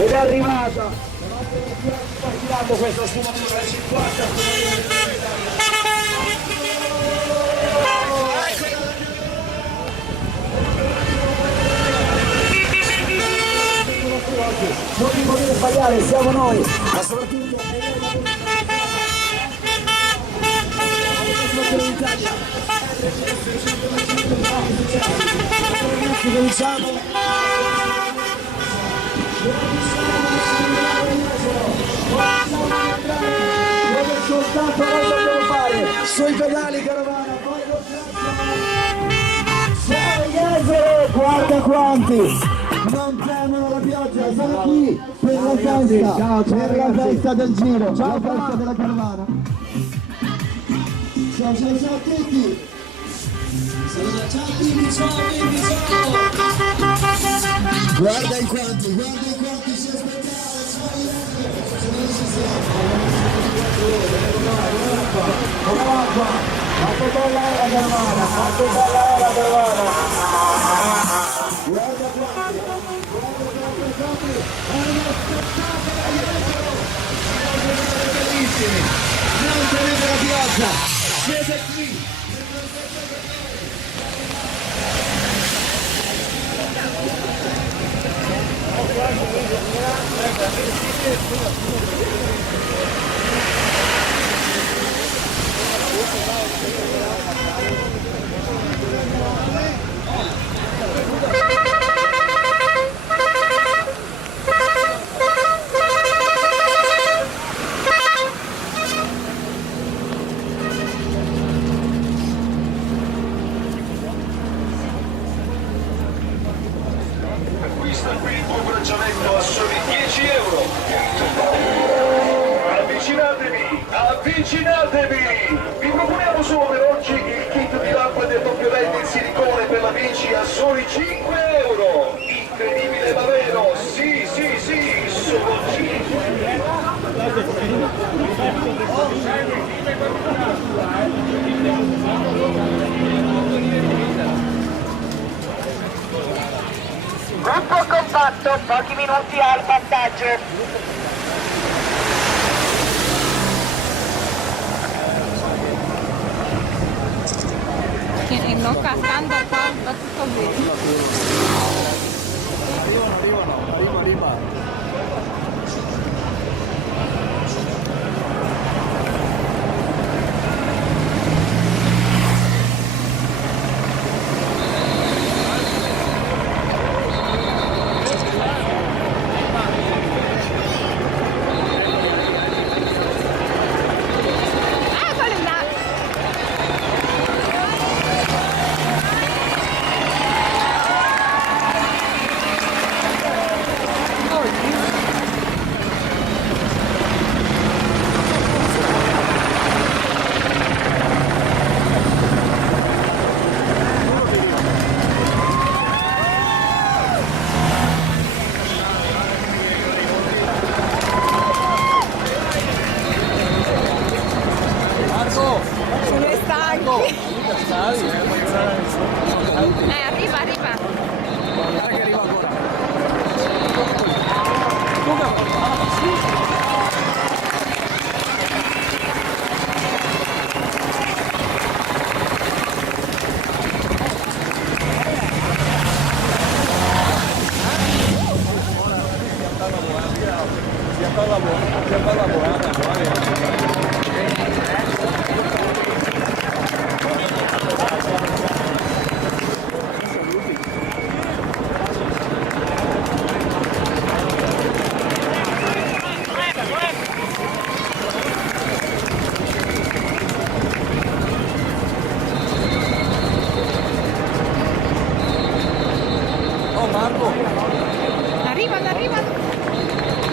ed è arrivata tirando questa sfumatura 50 non ti potete sbagliare, siamo noi, ma soprattutto cominciamo soltanto noi dobbiamo fare sui pedali carovana, poi guarda quanti non temono la pioggia, sono qui per la festa, per la festa del giro, la festa della carovana. Ciao ciao ciao a tutti. Ciao a tutti, ciao baby, ciao. Guarda i quanti ci aspettavano, come l'acqua, quanto bella è la carovana, quanto bella è la carovana. Guarda quanti, è uno spettacolo, bellissimi, non tenete la pioggia, siete qui. Acquista qui il tuo braccialetto a soli 10 euro. Avvicinatevi! Vi proponiamo solo per oggi il kit di lampade a doppio LED in silicone per la bici a soli 5 euro. Incredibile ma vero? Sì, solo 5 Gruppo compatto, pochi minuti al passaggio. Non cascando qua va tutto bene. Arriva. Sono stanchi. Arriva. Guarda che arriva ancora. Arrivano.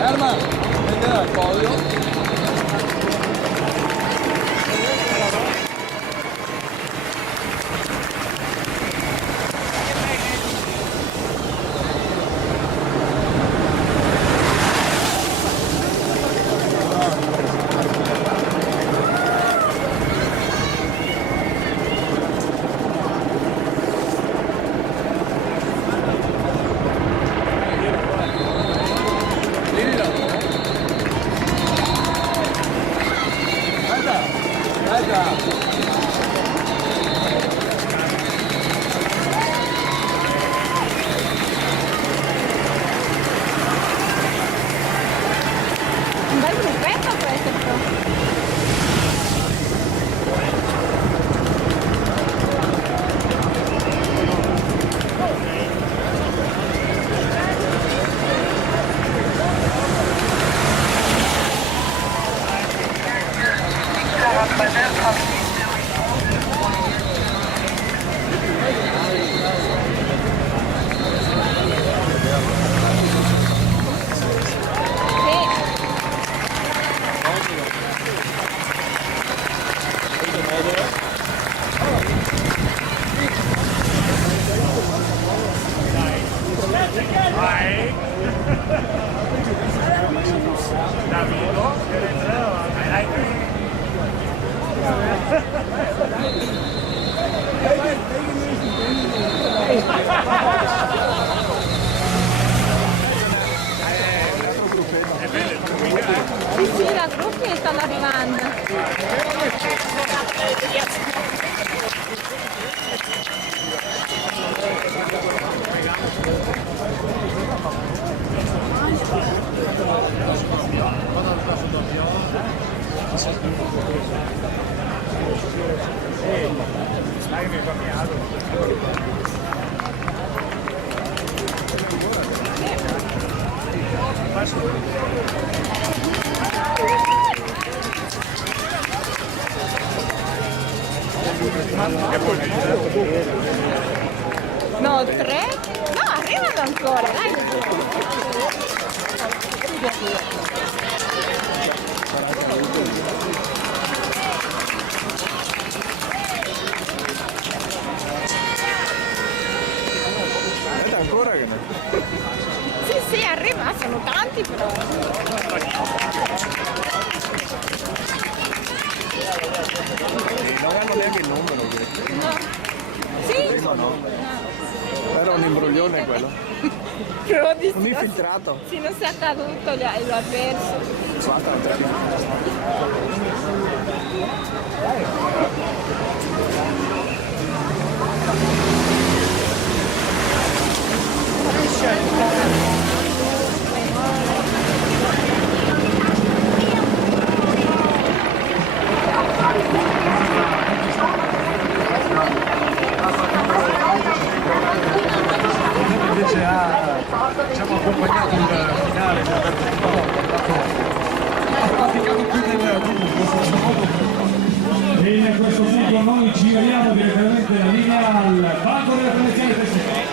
Erma, prendere il podio. No, 3? No, arrivano ancora, dai. Ancora che no? Sì, arriva, sono tanti però. Non hanno neanche il numero. No. Sì? Prima no. Era un imbroglione quello. Però di Un infiltrato. sì, non sia caduto, lo ha perso. Guarda, non c'è più. Invece ha diciamo, accompagnato il finale ha praticato più del e in questo punto noi ci vediamo direttamente la linea al banco della protezione tessile.